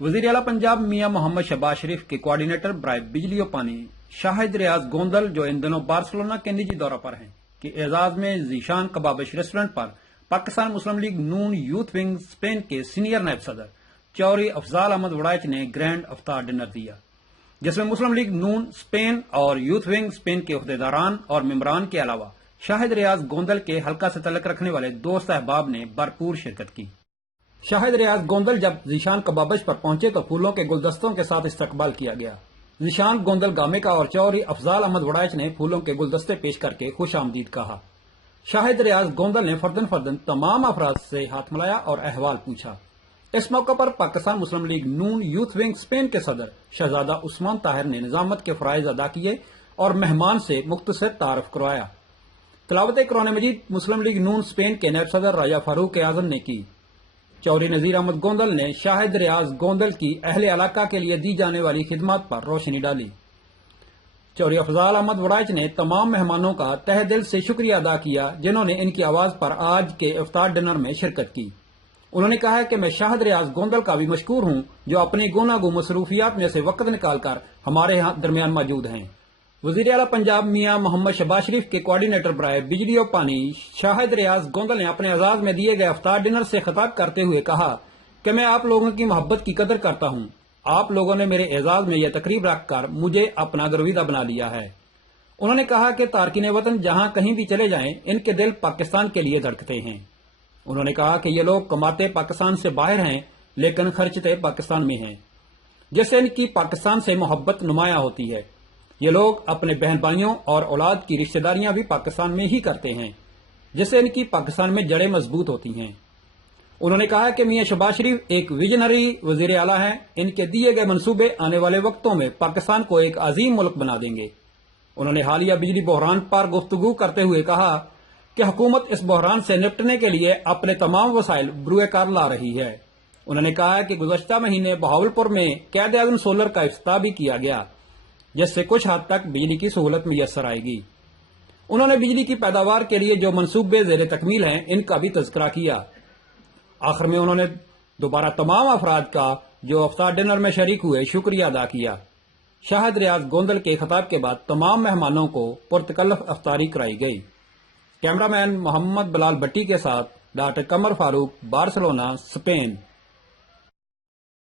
وزیر اعلیٰ پنجاب میاں محمد شہباز شریف کے کوارڈینیٹر برائے بجلی و پانی شاہد ریاض گوندل جو ان دنوں بارسلونا کے نجی دورہ پر ہیں کے اعزاز میں ذیشان کبابش ریسٹورنٹ پر پاکستان مسلم لیگ نون یوتھ ونگ اسپین کے سینئر نائب صدر چوری افضال احمد وڑائچ نے گرینڈ افطار ڈنر دیا، جس میں مسلم لیگ نون اسپین اور یوتھ ونگ اسپین کے عہدیداران اور ممبران کے علاوہ شاہد ریاض گوندل کے حلقہ سے تعلق رکھنے والے دوست احباب نے بھرپور شرکت کی۔ شاہد ریاض گوندل جب ذیشان کبابش پر پہنچے تو پھولوں کے گلدستوں کے ساتھ استقبال کیا گیا۔ ذیشان گوندل گامے کا اور چوری افضال احمد وڑائچ نے پھولوں کے گلدستے پیش کر کے خوش آمدید کہا۔ شاہد ریاض گوندل نے فردن تمام افراد سے ہاتھ ملایا اور احوال پوچھا۔ اس موقع پر پاکستان مسلم لیگ نون یوتھ ونگ اسپین کے صدر شہزادہ عثمان طاہر نے نظامت کے فرائض ادا کیے اور مہمان سے مختصر تعارف کروایا۔ تلاوت قرآن مجید مسلم لیگ نون اسپین کے نائب صدر راجہ فاروق اعظم نے کی۔ چوری نذیر احمد گوندل نے شاہد ریاض گوندل کی اہل علاقہ کے لیے دی جانے والی خدمات پر روشنی ڈالی۔ چوری افضال احمد وڑائچ نے تمام مہمانوں کا تہ دل سے شکریہ ادا کیا جنہوں نے ان کی آواز پر آج کے افطار ڈنر میں شرکت کی۔ انہوں نے کہا کہ میں شاہد ریاض گوندل کا بھی مشکور ہوں جو اپنی گوناگو مصروفیات میں سے وقت نکال کر ہمارے درمیان موجود ہیں۔ وزیر اعلیٰ پنجاب میاں محمد شہباز شریف کے کوارڈینیٹر برائے بجلی و پانی شاہد ریاض گوندل نے اپنے اعزاز میں دیے گئے افطار ڈنر سے خطاب کرتے ہوئے کہا کہ میں آپ لوگوں کی محبت کی قدر کرتا ہوں۔ آپ لوگوں نے میرے اعزاز میں یہ تقریب رکھ کر مجھے اپنا گرویدہ بنا لیا ہے۔ انہوں نے کہا کہ تارکین وطن جہاں کہیں بھی چلے جائیں ان کے دل پاکستان کے لیے دھڑکتے ہیں۔ انہوں نے کہا کہ یہ لوگ کماتے پاکستان سے باہر ہیں لیکن خرچتے پاکستان میں ہیں، جس سے ان کی پاکستان سے محبت نمایاں ہوتی ہے۔ یہ لوگ اپنے بہن بھائیوں اور اولاد کی رشتہ داریاں بھی پاکستان میں ہی کرتے ہیں، جس سے ان کی پاکستان میں جڑیں مضبوط ہوتی ہیں۔ انہوں نے کہا کہ میاں شہباز شریف ایک ویژنری وزیر اعلیٰ ہیں، ان کے دیے گئے منصوبے آنے والے وقتوں میں پاکستان کو ایک عظیم ملک بنا دیں گے۔ انہوں نے حالیہ بجلی بحران پر گفتگو کرتے ہوئے کہا کہ حکومت اس بحران سے نپٹنے کے لیے اپنے تمام وسائل بروئے کار لا رہی ہے۔ انہوں نے کہا کہ گزشتہ مہینے بہاولپور میں قائد اعظم سولر کا افتتاح بھی کیا گیا، جس سے کچھ حد تک بجلی کی سہولت میسر آئے گی۔ انہوں نے بجلی کی پیداوار کے لیے جو منصوبے زیر تکمیل ہیں ان کا بھی تذکرہ کیا۔ آخر میں انہوں نے دوبارہ تمام افراد کا جو افطار ڈنر میں شریک ہوئے شکریہ ادا کیا۔ شاہد ریاض گوندل کے خطاب کے بعد تمام مہمانوں کو پرتکلف افطاری کرائی گئی۔ کیمرہ مین محمد بلال بٹی کے ساتھ ڈاکٹر قمر فاروق، بارسلونا، اسپین۔